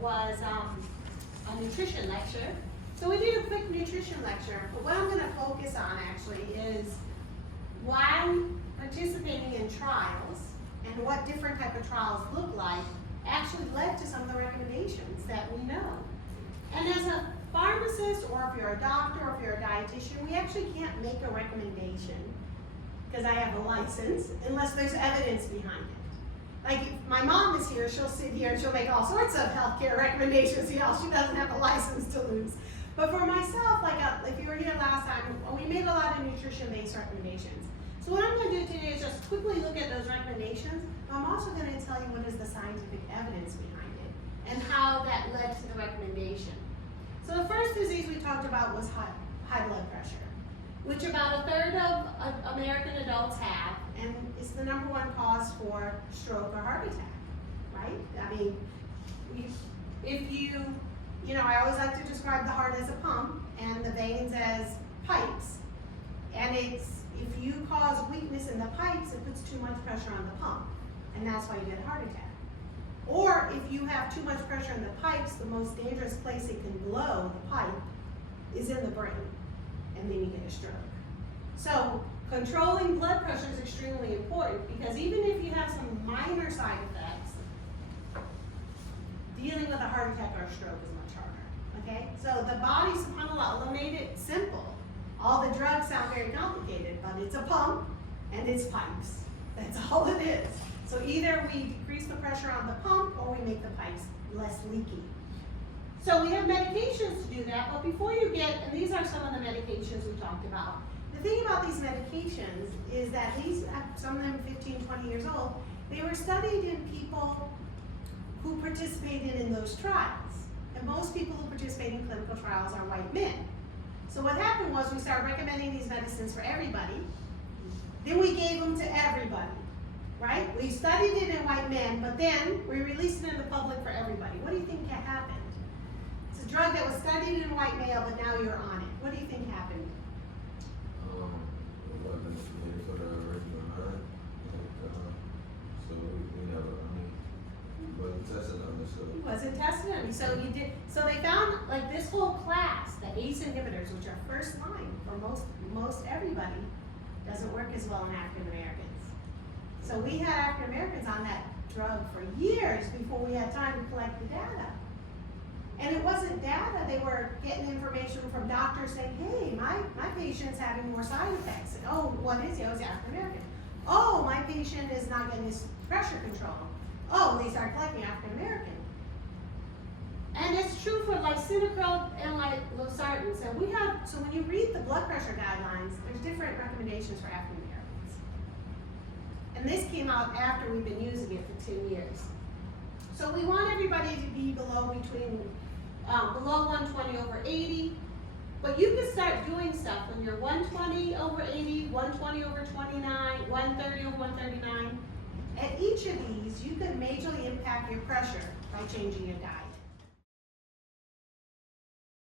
was a nutrition lecture. So we did a quick nutrition lecture, but what I'm going to focus on actually is why participating in trials and what different type of trials look like actually led to some of the recommendations that we know. And as a pharmacist, or if you're a doctor, or if you're a dietitian, we actually can't make a recommendation because I have a license unless there's evidence behind it. Like if my mom is here, she'll sit here and she'll make all sorts of healthcare recommendations. You know, she doesn't have a license to lose. But for myself, like if you were here last time, we made a lot of nutrition-based recommendations. So what I'm going to do today is just quickly look at those recommendations. I'm also going to tell you what is the scientific evidence behind it and how that led to the recommendation. So the first disease we talked about was high blood pressure, which about a third of American adults have, and it's the #1 cause for stroke or heart attack, right? I mean, if you know, I always like to describe the heart as a pump and the veins as pipes, and it's, if you cause weakness in the pipes, it puts too much pressure on the pump, and that's why you get a heart attack. Or if you have too much pressure in the pipes, the most dangerous place it can blow, the pipe, is in the brain, and then you get a stroke. So controlling blood pressure is extremely important because even if you have some minor side effects, dealing with a heart attack or a stroke is much harder, okay? So the body, subhanAllah, made it simple. All the drugs sound very complicated, but it's a pump and it's pipes. That's all it is. So either we decrease the pressure on the pump or we make the pipes less leaky. So we have medications to do that, but before you get, and these are some of the medications we talked about. The thing about these medications is that these, some of them 15, 20 years old, they were studied in people who participated in those trials. And most people who participate in clinical trials are white men. So what happened was we started recommending these medicines for everybody. Then we gave them to everybody, right? We studied it in white men, but then we released it in the public for everybody. What do you think happened? It's a drug that was studied in white male, but now you're on it. What do you think happened? It wasn't tested on me. So they found like this whole class, the ACE inhibitors, which are first line for most everybody, doesn't work as well in African Americans. So we had African Americans on that drug for years before we had time to collect the data. And it wasn't data, they were getting information from doctors saying, hey, my patient's having more side effects. And, oh, what is he? Oh, he's African American. Oh, my patient is not getting his pressure control. Oh, they start collecting African American. And it's true for lisinopril and like losartan. So so when you read the blood pressure guidelines, there's different recommendations for African Americans. And this came out after we've been using it for 10 years. So we want everybody to be below 120 over 80. But you can start doing stuff when you're 120 over 80, 120 over 29, 130 over 139. At each of these, you can majorly impact your pressure by changing your diet.